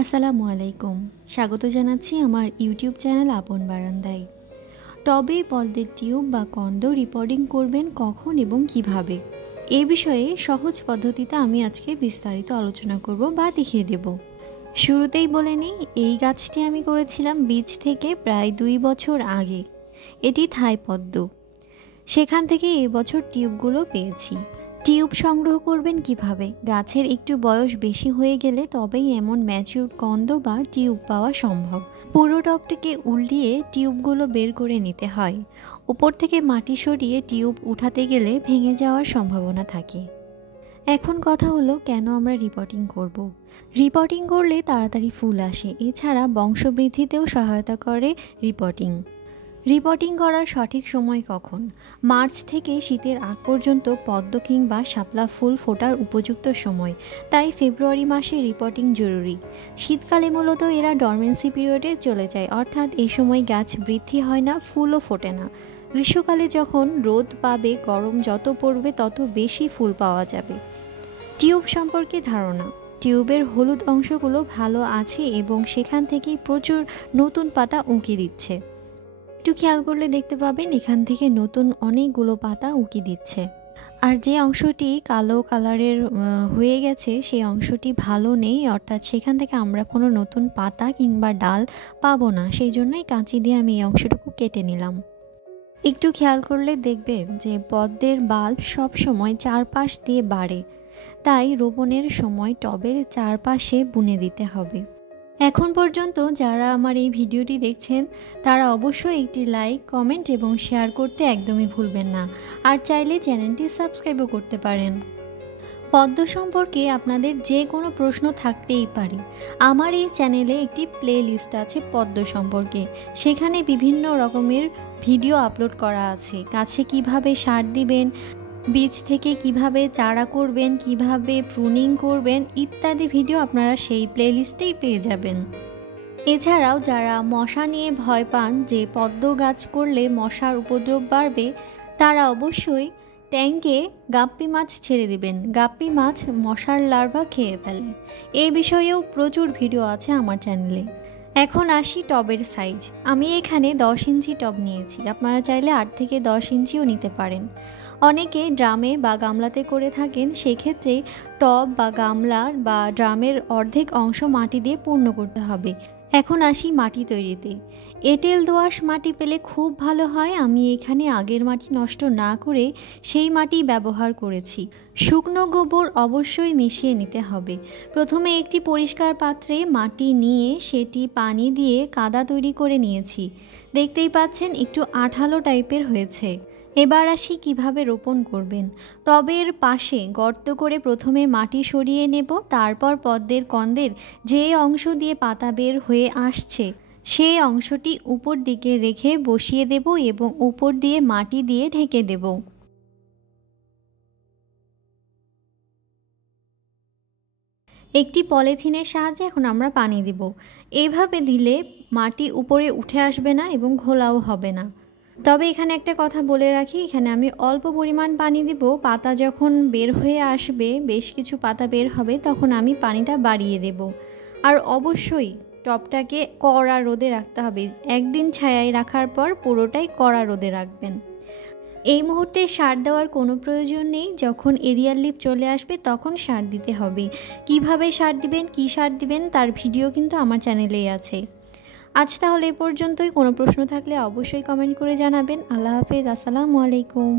আসসালামু আলাইকুম। স্বাগত জানাচ্ছি আমার ইউটিউব চ্যানেল আপন বারান্দায়। টবে পদ্মের টিউব বা কন্দ রিপোর্টিং করবেন কখন এবং কিভাবে, এই বিষয়ে সহজ পদ্ধতিতে আমি আজকে বিস্তারিত আলোচনা করব বা দেখিয়ে দেব। শুরুতেই বলে নিই, এই গাছটি আমি করেছিলাম বীজ থেকে প্রায় 2 বছর আগে। এটি থাই পদ্ম। সেখান থেকে এবছর টিউবগুলো পেয়েছি। টিউব সংগ্রহ করবেন কিভাবে? গাছের একটু বয়স বেশি হয়ে গেলে তবেই এমন ম্যাচিউর কন্দ বা টিউব পাওয়া সম্ভব। পুরো টবটিকে উল্টিয়ে টিউবগুলো বের করে নিতে হয়। উপর থেকে মাটি সরিয়ে টিউব উঠাতে গেলে ভেঙে যাওয়ার সম্ভাবনা থাকে। এখন কথা হলো, কেন আমরা রিপোর্টিং করব? রিপোর্টিং করলে তাড়াতাড়ি ফুল আসে, এছাড়া বংশবৃদ্ধিতেও সহায়তা করে রিপোর্টিং। রিপোর্টিং করার সঠিক সময় কখন? মার্চ থেকে শীতের আগ পর্যন্ত পদ্ম কিংবা শাপলা ফুল ফোটার উপযুক্ত সময়, তাই ফেব্রুয়ারি মাসে রিপোর্টিং জরুরি। শীতকালে মূলত এরা ডরমেন্সি পিরিয়ডে চলে যায়, অর্থাৎ এই সময় গাছ বৃদ্ধি হয় না, ফুলও ফোটে না। গ্রীষ্মকালে যখন রোদ পাবে, গরম যত পড়বে তত বেশি ফুল পাওয়া যাবে। টিউব সম্পর্কে ধারণা: টিউবের হলুদ অংশগুলো ভালো আছে এবং সেখান থেকেই প্রচুর নতুন পাতা উঁকি দিচ্ছে। একটু খেয়াল করলে দেখতে পাবেন এখান থেকে নতুন অনেকগুলো পাতা উঁকি দিচ্ছে। আর যে অংশটি কালো কালারের হয়ে গেছে সেই অংশটি ভালো নেই, অর্থাৎ সেখান থেকে আমরা কোনো নতুন পাতা কিংবা ডাল পাবো না। সেই জন্যই কাঁচি দিয়ে আমি এই অংশটুকু কেটে নিলাম। একটু খেয়াল করলে দেখবেন যে পদ্মের বাল্ব সবসময় চারপাশ দিয়ে বাড়ে, তাই রোপণের সময় টবের চারপাশে বুনে দিতে হবে। এখন পর্যন্ত যারা আমার এই ভিডিওটি দেখছেন তারা অবশ্যই একটি লাইক, কমেন্ট এবং শেয়ার করতে একদমই ভুলবেন না। আর চাইলে চ্যানেলটি সাবস্ক্রাইবও করতে পারেন। পদ্ম সম্পর্কে আপনাদের যে কোনো প্রশ্ন থাকতেই পারে। আমার এই চ্যানেলে একটি প্লে লিস্ট আছে পদ্ম সম্পর্কে। সেখানে বিভিন্ন রকমের ভিডিও আপলোড করা আছে। গাছে কিভাবে সার দিবেন, বীজ থেকে কিভাবে চারা করবেন, কিভাবে প্রুনিং করবেন ইত্যাদি ভিডিও আপনারা সেই প্লেলিস্টেই পেয়ে যাবেন। এছাড়াও যারা মশা নিয়ে ভয় পান যে পদ্ম গাছ করলে মশার উপদ্রব বাড়বে, তারা অবশ্যই ট্যাঙ্কে গাপ্পি মাছ ছেড়ে দিবেন। গাপ্পি মাছ মশার লার্ভা খেয়ে ফেলে। এই বিষয়েও প্রচুর ভিডিও আছে আমার চ্যানেলে। এখন আসি টবের সাইজ। আমি এখানে 10 ইঞ্চি টব নিয়েছি, আপনারা চাইলে 8 থেকে 10 ইঞ্চিও নিতে পারেন। অনেকে ড্রামে বা গামলাতে করে থাকেন, সেক্ষেত্রে টব বা গামলা বা ড্রামের অর্ধেক অংশ মাটি দিয়ে পূর্ণ করতে হবে। এখন আসি মাটি তৈরিতে। এঁটেল দোআঁশ মাটি পেলে খুব ভালো হয়। আমি এখানে আগের মাটি নষ্ট না করে সেই মাটি ব্যবহার করেছি। শুকনো গোবর অবশ্যই মিশিয়ে নিতে হবে। প্রথমে একটি পরিষ্কার পাত্রে মাটি নিয়ে সেটি পানি দিয়ে কাদা তৈরি করে নিয়েছি। দেখতেই পাচ্ছেন একটু আঠালো টাইপের হয়েছে। এবার আসি কিভাবে রোপণ করবেন। টবের পাশে গর্ত করে প্রথমে মাটি সরিয়ে নেব, তারপর পদ্মের কন্দের যে অংশ দিয়ে পাতা বের হয়ে আসছে সেই অংশটি উপর দিকে রেখে বসিয়ে দেব এবং উপর দিয়ে মাটি দিয়ে ঢেকে দেব। একটি পলিথিনের সাহায্যে এখন আমরা পানি দেব। এইভাবে দিলে মাটি উপরে উঠে আসবে না এবং ঘোলাও হবে না। তবে এখানে একটা কথা বলে রাখি, এখানে আমি অল্প পরিমাণ পানি দিব। পাতা যখন বের হয়ে আসবে, বেশ কিছু পাতা বের হবে, তখন আমি পানিটা বাড়িয়ে দেব। আর অবশ্যই টবটাকে কড়া রোদে রাখতে হবে। একদিন ছায়ায় রাখার পর পুরোটাই কড়া রোদে রাখবেন। এই মুহূর্তে সার দেওয়ার কোনো প্রয়োজন নেই। যখন এরিয়াল লিফ চলে আসবে তখন সার দিতে হবে। কিভাবে সার দিবেন, কী সার দিবেন তার ভিডিও কিন্তু আমার চ্যানেলেই আছে। আজ তাহলে এ পর্যন্তই। কোনো প্রশ্ন থাকলে অবশ্যই কমেন্ট করে জানাবেন। আল্লাহ হাফেজ। আসসালামু আলাইকুম।